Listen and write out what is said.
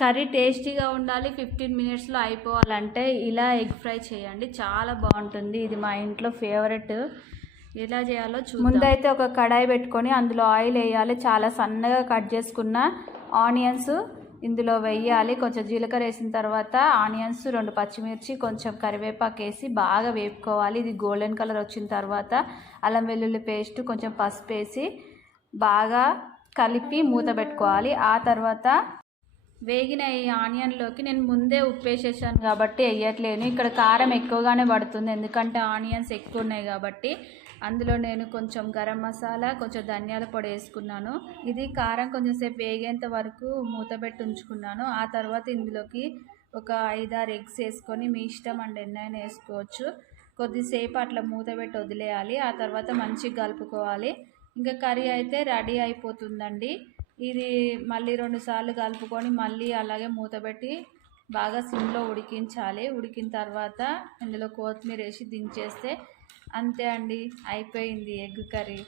Curry టేస్టీగా ఉండాలి, 15 మినిట్స్లో అయిపోవాలంటే ఇలా ఎగ్ ఫ్రై చేయండి, చాలా బాగుంటుంది. ఇది మా ఇంట్లో ఫేవరెట్. ఎలా చేయాలో చూద్దాం. ముందైతే ఒక కడాయి పెట్టుకొని అందులో ఆయిల్ వేయాలి. చాలా సన్నగా కట్ చేసుకున్న ఆనియన్స్ ఇందులో వేయాలి. కొంచెం జీలకర్ర వేసిన తర్వాత ఆనియన్స్, 2 పచ్చిమిర్చి, కొంచెం కరివేపాకు వేసి బాగా వేపుకోవాలి. ఇది గోల్డెన్ కలర్ వచ్చిన తర్వాత అల్లం వెల్లుల్లి పేస్ట్, కొంచెం పసుపు వేసి బాగా కలిపి మూత పెట్టుకోవాలి. ఆ తర్వాత వేగిన ఈ ఆనియన్లోకి నేను ముందే ఉప్పు వేసేసాను కాబట్టి వేయట్లేను. ఇక్కడ కారం ఎక్కువగానే పడుతుంది ఎందుకంటే ఆనియన్స్ ఎక్కువ ఉన్నాయి కాబట్టి. అందులో నేను కొంచెం గరం మసాలా, కొంచెం ధనియాల పొడి వేసుకున్నాను. ఇది కారం కొంచెం సేపు వేగేంత వరకు మూత పెట్టి ఉంచుకున్నాను. ఆ తర్వాత ఇందులోకి ఒక 5-6 ఎగ్స్ వేసుకొని, మీ ఇష్టం అండి ఎన్నైనా వేసుకోవచ్చు. కొద్దిసేపు అట్లా మూత పెట్టి వదిలేయాలి. ఆ తర్వాత మంచిగా కలుపుకోవాలి. ఇంకా కర్రీ అయితే రెడీ అయిపోతుందండి. ఇది మళ్ళీ 2 సార్లు కలుపుకొని మళ్ళీ అలాగే మూత పెట్టి బాగా సిమ్లో ఉడికించాలి. ఉడికిన తర్వాత ఇందులో కొత్తిమీర వేసి దించేస్తే అంతే అండి, అయిపోయింది ఎగ్ కర్రీ.